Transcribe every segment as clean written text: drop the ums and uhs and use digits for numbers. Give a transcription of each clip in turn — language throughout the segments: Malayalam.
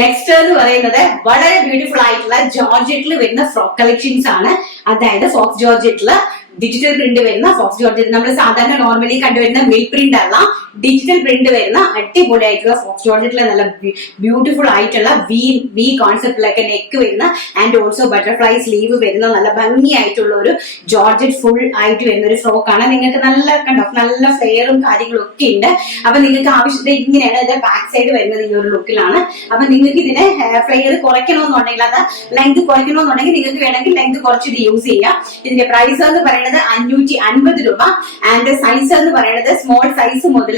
നെക്സ്റ്റ് എന്ന് പറയുന്നത് വളരെ ബ്യൂട്ടിഫുൾ ആയിട്ടുള്ള ജോർജറ്റിൽ വരുന്ന ഫ്രോക്ക് കളക്ഷൻസ് ആണ്. അതായത് ഫോക്സ് ജോർജറ്റില് ഡിജിറ്റൽ പ്രിന്റ് വരുന്ന ഫോക്സ് ജോർജറ്റ് നമ്മൾ സാധാരണ നോർമലി കണ്ടുവരുന്ന മിൽ പ്രിന്റ് അല്ല, ഡിജിറ്റൽ പ്രിന്റ് വരുന്ന അടിപൊളി ആയിട്ടുള്ള ഫോക്സ് ജോർജറ്റിലെ നല്ല ബ്യൂട്ടിഫുൾ ആയിട്ടുള്ള വി കോൺസെപ്റ്റിലൊക്കെ നെക്ക് വരുന്ന ആൻഡ് ഓൾസോ ബട്ടർഫ്ലൈ സ്ലീവ് വരുന്ന നല്ല ഭംഗിയായിട്ടുള്ള ഒരു ജോർജറ്റ് ഫുൾ ആയിട്ട് വരുന്ന ഒരു ഫ്രോക്ക് ആണ്. നിങ്ങൾക്ക് നല്ല കണ്ടോ നല്ല ഫ്ലെയറും കാര്യങ്ങളും ഒക്കെ ഉണ്ട്. അപ്പൊ നിങ്ങൾക്ക് ആവശ്യത്തിന് ഇങ്ങനെയാണ് ഇത് ബാക്ക് സൈഡ് വരുന്നത് ഈ ഒരു ലുക്കിലാണ്. അപ്പൊ നിങ്ങൾക്ക് ഇതിനെ ഫ്ലെയർ കുറയ്ക്കണമെന്നുണ്ടെങ്കിൽ അത് ലെങ്ത് കുറയ്ക്കണമെന്നുണ്ടെങ്കിൽ നിങ്ങൾക്ക് വേണമെങ്കിൽ ലെങ്ത് കുറച്ചിട്ട് യൂസ് ചെയ്യാം. ഇതിന്റെ പ്രൈസ് എന്ന് പറയുന്നത് 550 രൂപ. ആൻഡ് സൈസ് എന്ന് പറയുന്നത് സ്മോൾ സൈസ് മുതൽ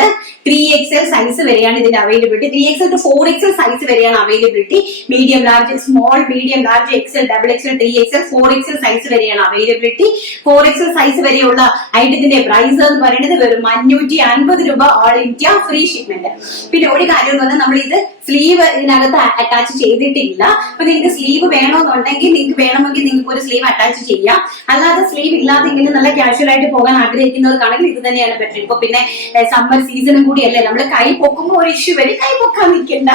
3XL സൈസ് വരെയാണ് ഇതിന്റെ availability. 3XL to 4XL size വരെയാണ് availability. Medium large, small, medium large, XL, XXL, 3XL, 4XL size വരെയാണ് അവൈലബിലിറ്റി. 4XL സൈസ് വരെയുള്ള ഐറ്റത്തിന്റെ പ്രൈസ് എന്ന് പറയുന്നത് വെറും 550 രൂപ, ഓൾ ഇന്ത്യ ഫ്രീ ഷിപ്മെന്റ്. പിന്നെ ഒരു കാര്യം എന്ന് പറഞ്ഞാൽ നമ്മൾ ഇത് സ്ലീവ് ഇതിനകത്ത് അറ്റാച്ച് ചെയ്തിട്ടില്ല. അപ്പൊ നിങ്ങൾക്ക് സ്ലീവ് വേണമെന്നുണ്ടെങ്കിൽ വേണമെങ്കിൽ നിങ്ങൾക്ക് ഒരു സ്ലീവ് അറ്റാച്ച് ചെയ്യാം. അല്ലാതെ സ്ലീവ് ഇല്ലാതെ ഇങ്ങനെ നല്ല കാഷ്വൽ ആയിട്ട് പോകാൻ ആഗ്രഹിക്കുന്നവർക്കാണെങ്കിൽ ഇത് തന്നെയാണ് ബെറ്റർ. ഇപ്പൊ പിന്നെ സമ്മർ സീസണും കൂടി അല്ലേ, നമ്മൾ കൈ പൊക്കുമ്പോൾ ഒരു ഇഷ്യൂ വരും, കൈ പൊക്കാൻ നിൽക്കണ്ട.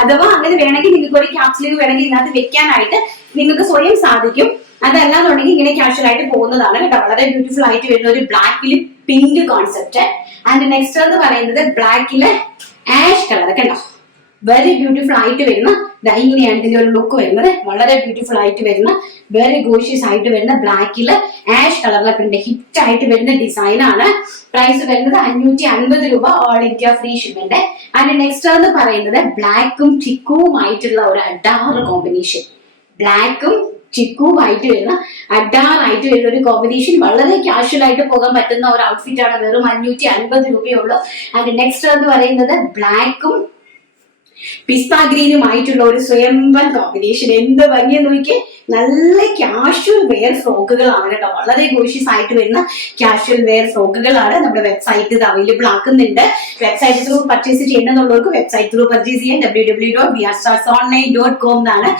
അഥവാ അങ്ങനെ വേണമെങ്കിൽ നിങ്ങൾക്ക് ഒരു ക്യാപ് സ്ലീവ് വേണമെങ്കിൽ ഇതിനകത്ത് വെക്കാനായിട്ട് നിങ്ങൾക്ക് സ്വയം സാധിക്കും. അതല്ലാന്നുണ്ടെങ്കിൽ ഇങ്ങനെ കാഷ്വൽ ആയിട്ട് പോകുന്നതാണ് കേട്ടോ. വളരെ ബ്യൂട്ടിഫുൾ ആയിട്ട് വരുന്ന ഒരു ബ്ലാക്കിൽ പിങ്ക് കോൺസെപ്റ്റ്. ആൻഡ് നെക്സ്റ്റ് എന്ന് പറയുന്നത് ബ്ലാക്കില് ആഷ് കളർ കണ്ടോ, വെരി ബ്യൂട്ടിഫുൾ ആയിട്ട് വരുന്ന ഇങ്ങനെയാണ് ഇതിന്റെ ഒരു ലുക്ക് വരുന്നത്. വളരെ ബ്യൂട്ടിഫുൾ ആയിട്ട് വരുന്ന വെരി ഗോഷ്യസ് ആയിട്ട് വരുന്ന ബ്ലാക്കില് ആഷ് കളറിലെ പ്രിന്റ് ഹിറ്റ് ആയിട്ട് വരുന്ന ഡിസൈൻ ആണ്. പ്രൈസ് വരുന്നത് 550 രൂപ, all India free shipment. And next എന്ന് പറയുന്നത് ബ്ലാക്കും ചിക്കുവും ആയിട്ടുള്ള ഒരു അഡാറ് കോമ്പിനേഷൻ. ബ്ലാക്കും ചിക്കുമായിട്ട് വരുന്ന അഡാറായിട്ട് വരുന്ന ഒരു കോമ്പിനേഷൻ. വളരെ കാഷ്വൽ ആയിട്ട് പോകാൻ പറ്റുന്ന ഒരു ഔട്ട്ഫിറ്റ് ആണ്. വെറും 550 രൂപയുള്ളൂ. ആൻഡ് നെക്സ്റ്റ് എന്ന് പറയുന്നത് ബ്ലാക്കും പിസ്ത ഗ്രീനുമായിട്ടുള്ള ഒരു സ്വയംവൻ കോമ്പിനേഷൻ. എന്ത് ഭംഗിയെന്ന് നോക്കി, നല്ല കാഷ്വൽ വെയർ ഫ്രോക്കുകളാണ് കേട്ടോ. വളരെ ഗോഷ്യസ് ആയിട്ട് വരുന്ന കാഷ്വൽ വെയർ ഫ്രോക്കുകളാണ്. നമ്മുടെ വെബ്സൈറ്റ് ഇത് അവൈലബിൾ ആക്കുന്നുണ്ട്. വെബ്സൈറ്റ് ത്രൂ പർച്ചേസ് ചെയ്യണമെന്നുള്ളവർക്ക് വെബ്സൈറ്റ് ത്രൂ പർച്ചേസ് ചെയ്യാൻ www.wearestartsonline.com എന്നാണ്.